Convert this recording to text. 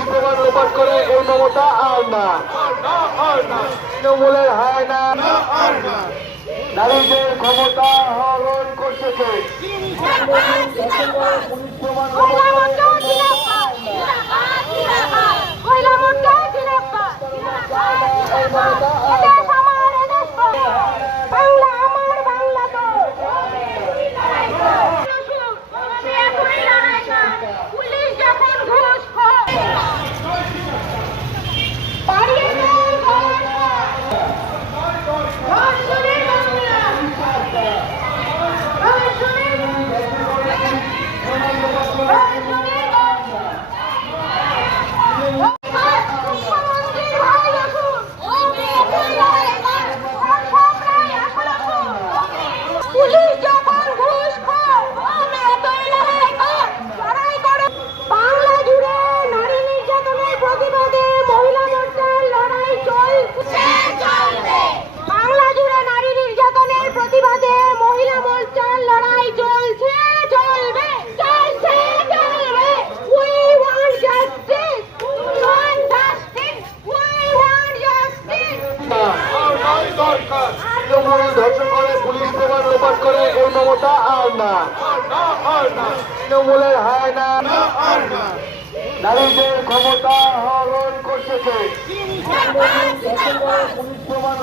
Slogan রোপণ করে এই মমতা আর না তৃণমূলের হয় না নারীদের ক্ষমতা হরণ করছে মমতা তৃণমূল ধর্ষণ করে, পুলিশ প্রমাণ লোপাট করে, এই মমতা আর না তৃণমূলের হায় না নারীদের ক্ষমতা হরণ করছে কে? পুলিশ প্রমাণ